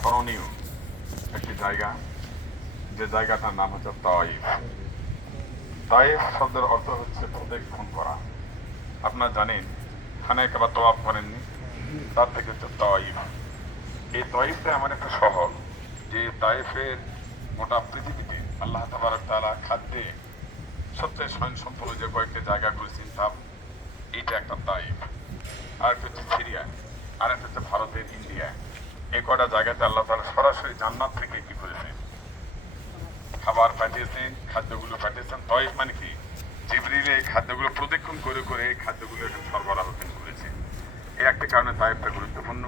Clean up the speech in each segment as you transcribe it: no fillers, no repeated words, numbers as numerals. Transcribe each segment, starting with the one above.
স্মরণীয় একটি জায়গা, যে জায়গাটার নাম হচ্ছে তায়েফ। তায়েফ শব্দের অর্থ হচ্ছে প্রদক্ষিণ করা। আপনারা জানেন খানায় কাবা তওয়াফ করেননি, তার থেকে হচ্ছে তায়েফ। এই তায়েফটা এমন একটা শহর যে তায়েফের গোটা পৃথিবীতে আল্লাহ তাবারক তাআলা খাদ্যে সবচেয়ে স্বয়ংসম্পূর্ণ যে কয়েকটি জায়গা করেছেন তার এইটা একটা তায়েফ। আর একটা হচ্ছে সিরিয়া, আর একটা হচ্ছে ভারতের ইন্ডিয়া। এই কটা জায়গাতে আল্লাহ তাআলা সরাসরি জান্নাত থেকে কি করেছেন, খাবার পাঠিয়েছেন, খাদ্যগুলো পাঠিয়েছেন। তায়েফ মানে কি, জিবরিল এই খাদ্যগুলো প্রদক্ষিণ করে করে এই খাদ্যগুলো এখানে সরবরাহ করেছে। এই একটা কারণে তায়েফটা গুরুত্বপূর্ণ।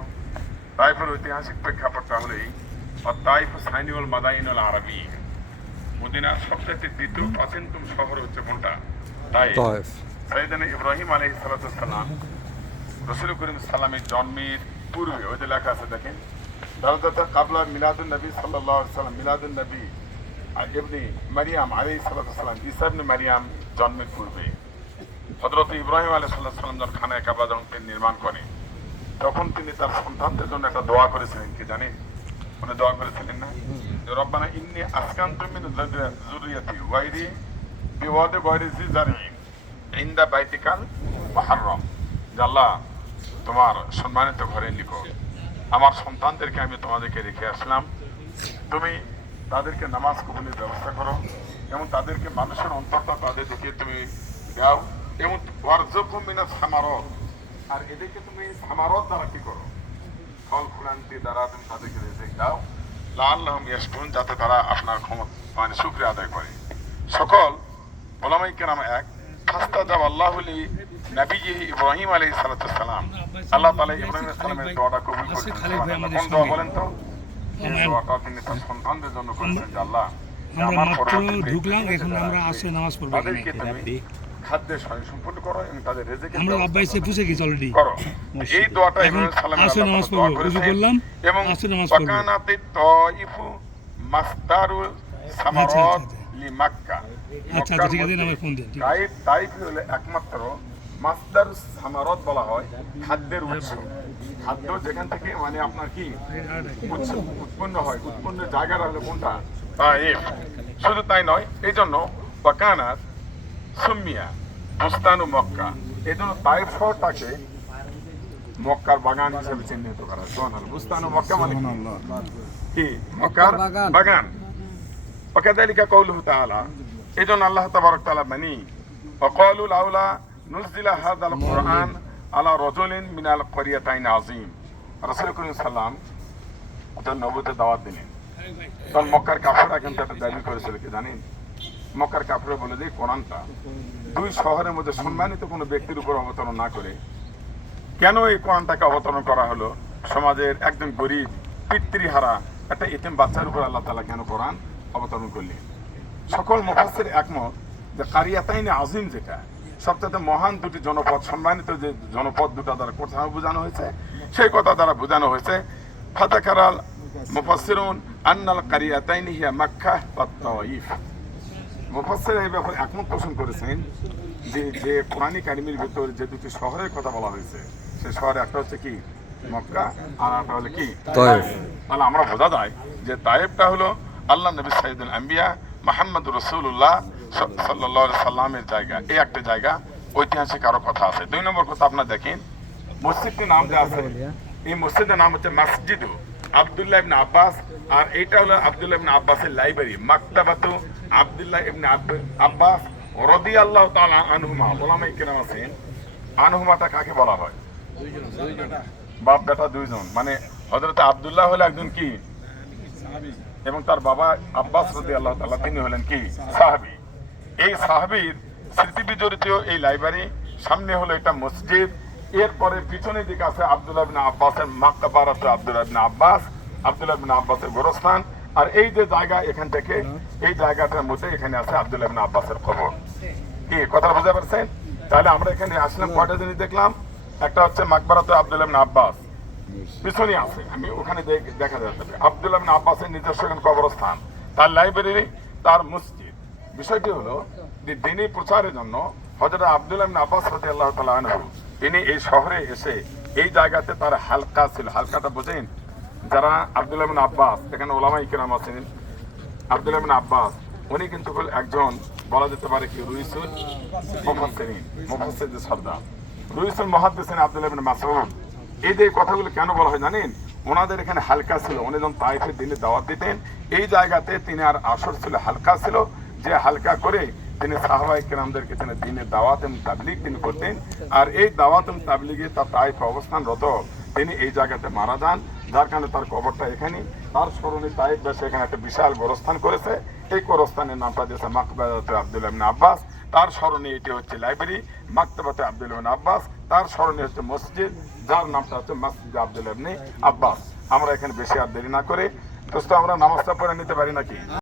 তায়েফের ঐতিহাসিক প্রেক্ষাপটটা হলো এই, তায়েফ সাইনিউল মাদাইনুল আরবি, মদিনার সবচেয়ে দ্বিতীয় প্রাচীনতম শহর হচ্ছে কোনটা? তায়েফ। সাইয়েদনা ইব্রাহিম আলাইহিস সালাতু ওয়াস সালাম রাসূল করিম সাল্লামের জন্মের পূর্বে, ওই যে লেখা আছে দেখেন, দারজাতা কাবলা মিলাদুন নবী সাল্লাল্লাহু আলাইহি ওয়াসাল্লাম, মিলাদুন নবী আর ইবনে মারিয়াম আলাইহিস সালাতু ওয়াস সালাম, ঈসা ইবনে মারিয়াম জন্মের পূর্বে হযরত ইব্রাহিম আলাইহিস সালাম যখন খানায় কাবা নির্মাণ করেন, তখন তিনি তার সন্তানদের জন্য একটা দোয়া করেছিলেন। কি জানেন উনি দোয়া করেছিলেন না? যে রব্বানা ইন্নী আসকানতু মিন যুররিয়াতি গায়রি বিওয়াদি গায়রি জি জারইন ইনদা বাইতিকাল মুহাররম। যে আল্লাহ, তোমার সম্মানিত ঘরের নিকট আমার সন্তানদেরকে আমি তোমাদেরকে রেখে আসলাম, তুমি তাদেরকে নামাজ কবুলের ব্যবস্থা করো এবং তাদেরকে মানুষের অন্তরটা তাদের দিকে তুমি দাও, এবং ওয়ারযুকহুম মিনাস সামারাত, আর এদেরকে তুমি সামারাত দ্বারা কি করো, ফল ফুলান্তি দ্বারা তুমি তাদেরকে রিজিক দাও, লাআল্লাহুম ইয়াশকুরুন, যাতে তারা আপনার ক্ষমতা মানে শুকরিয়া আদায় করে। সকল উলামায়ে কেরাম এক ফাস্তাজাব আল্লাহু লি নবিয়্যিহি ইব্রাহিম আলাইহিস সালাতু ওয়াস সালাম, আল্লাহ তাআলা ইব্রাহিম আলাইহিস সালামের দোয়াটা কবুল করেছেন। কোন দোয়া বলেন তো? এই দোয়াটা তিনি তার সন্তানদের জন্য করেছেন যে আল্লাহ, আমরা মাত্র ঢুকলাম, এখন আমরা আসে নামাজ পড়বো। তাদেরকে তুমি খাদ্যে স্বয়ংসম্পূর্ণ করো এবং তাদের রিজিকের আমরা আব্বা এসে পুষে গেছি অলরেডি করো। এই দোয়াটা ইব্রাহিম সালামের আসে নামাজ আল্লাহ পড়বো, দোয়া উযু করেছেন। করলাম, এবং আসে নামাজ পড়বো। ওয়াকানাতিত তাইফু মাসদারুল সামারাত লি মক্কা। আচ্ছা ঠিক আছে, আমার ফোন দেন। তাইফ হলো একমাত্র মাসদারুস সামারাত বলা হয়, খাদ্যের উৎস। খাদ্য যেখান থেকে মানে আপনার কি উৎপন্ন হয়, উৎপন্নের জায়গাটা হলো কোনটা? তাইফ। শুধু তাই নয়, এই জন্য ওয়াকানাত সুমিয়া বুস্তানু মক্কা, এই জন্য তাইফ শহরটাকে মক্কার বাগান হিসেবে চিহ্নিত করা। সুবহানাল্লাহ। বুস্তানু মক্কা মানে কি? মক্কার বাগান। ওয়াকাযালিকা কাওলুহু তাআলা, এই জন্য আল্লাহ তাবারক তাআলা মানি ওয়াকালু লাউলা নুজিলা হাযাল কুরআন আলা রাজুলিন মিনাল ক্বরিয়াতাইন আযীম। রাসূল করিম সাল্লাল্লাহু আলাইহি ওয়াসাল্লাম নবুয়তের দাওয়াত দিলেন, তখন মক্কার কাফেররা কিন্তু একটা দাবি করেছিল। কি জানেন? মক্কার কাফেররা বলে যে কোরআনটা দুই শহরের মধ্যে সম্মানিত কোনো ব্যক্তির উপর অবতরণ না করে কেন এই কোরআনটাকে অবতরণ করা হলো সমাজের একজন গরিব পিতৃহারা একটা এতিম বাচ্চার উপর আল্লাহ তাআলা কেন কোরআন অবতরণ করলেন? সকল মুফাসসির একমত যে কারিয়াতাইন আযীম, যেটা সবচেয়ে মহান দুটি জনপদ, সম্মানিত যে জনপদ দুটা দ্বারা কোথাও বোঝানো হয়েছে, সেই কথা দ্বারা বোঝানো হয়েছে। ফাযাকারাল মুফাসসিরুন আন্নাল কারিয়াতাইন হিয়া মক্কা ওয়া তাইফ। মুফাসসির এই ব্যাপারে একমত পোষণ করেছেন যে কোরআন কারীমের ভিতর যে দুটি শহরের কথা বলা হয়েছে, সেই শহরে একটা হচ্ছে কি মক্কা, আর একটা হলো কি তায়েফ। তাহলে আমরা বোঝা যায় যে তায়েফটা হলো আল্লাহ নবী সাইয়্যিদুল আম্বিয়া মুহাম্মদুর রাসূলুল্লাহ সাল্লাল্লাহু আলাইহি সাল্লামের জায়গা। এই একটা জায়গা, ঐতিহাসিক আরো কথা আছে। দুই নম্বর কথা, আপনারা দেখেন মসজিদটির নাম যে আছে, এই মসজিদের নাম হচ্ছে মসজিদু আব্দুল্লাহ ইবনে আব্বাস, আর এইটা হলো আব্দুল্লাহ ইবনে আব্বাসের লাইব্রেরি, মাকতাবাতু আব্দুল্লাহ ইবনে আব্বাস রাদিয়াল্লাহু তাআলা আনহুমা। উলামায়ে কেরাম আছেন, আনহুমাটা কাকে বলা হয়? বাপ বেটা দুইজন, মানে হযরত আব্দুল্লাহ হলো একজন কি, এবং তার বাবা আব্বাস রাদিয়াল্লাহু তাআলা তিনি হলেন কি সাহাবী। এই সাহাবীর স্মৃতি বিজড়িত এই লাইব্রেরি, সামনে হলো এটা মসজিদ, এরপরে পিছনের দিকে আছে আব্দুল্লাহ ইবনে আব্বাসের মাকবারাত আব্দুল্লাহ ইবনে আব্বাস, আব্দুল্লাহ ইবনে আব্বাসের গোরস্থান। আর এই যে জায়গা, এখান থেকে এই জায়গাটার মধ্যে এখানে আছে আব্দুল্লাহ ইবনে আব্বাসের কবর। কি কথা বুঝতে পারছেন? তাহলে আমরা এখানে আসলাম, কয়টা জিনিস দেখলাম। একটা হচ্ছে মাকবারাত আব্দুল্লাহ ইবনে আব্বাস, পিছনে আছে, আমি ওখানে দেখা যাচ্ছে আব্দুল্লাহ ইবনে আব্বাসের নিজস্ব কবরস্থান, তার লাইব্রেরি, তার মসজিদ। বিষয়টি হলো যে দ্বীনি প্রচারের জন্য হযরত আব্দুল্লাহ ইবনে আব্বাস রাদিয়াল্লাহু তাআলা আনহু তিনি এই শহরে এসে এই জায়গাতে তার হালকা ছিল। হালকাটা বোঝেন? যারা আব্দুল্লাহ ইবনে আব্বাস, এখানে ওলামায়ে কেরাম আছেন, আব্দুল্লাহ ইবনে আব্বাস উনি কিন্তু একজন বলা যেতে পারে কি রুইসুল মুফাসসিরিন, মুফাসসিরদের সর্দার, রুইসুল মুহাদ্দিসিন আব্দুল্লাহ ইবনে মাসউদ। এই যে কথাগুলো কেন বলা হয় জানেন? ওনাদের এখানে হালকা ছিল, উনি যখন তাইফের দিনে দাওয়াত দিতেন এই জায়গাতে তিনি আর আসর ছিল হালকা ছিল, যে হালকা করে তিনি সাহাবায়ে কেরামদেরকে তিনি দিনের দাওয়াত এবং তাবলীগ তিনি করতেন। আর এই দাওয়াত এবং তাবলীগে তার তাইফে অবস্থানরত তিনি এই জায়গাতে মারা যান, যার কারণে তার কবরটা এখানে। তার স্মরণে তাইফ বাসী এখানে একটা বিশাল গোরস্থান করেছে, এই গোরস্থানের নামটা দিয়েছে মাকবারাতে আব্দুল্লাহ ইবনে আব্বাস। তার স্মরণে এটি হচ্ছে লাইব্রেরি মাকতাবাতে আব্দুল্লাহ ইবনে আব্বাস, তার স্মরণে হচ্ছে মসজিদ, যার নামটা হচ্ছে মসজিদ আব্দুল্লাহ ইবনে আব্বাস। আমরা এখানে বেশি আর দেরি না করে দোস্ত আমরা নামাজটা পড়ে নিতে পারি নাকি?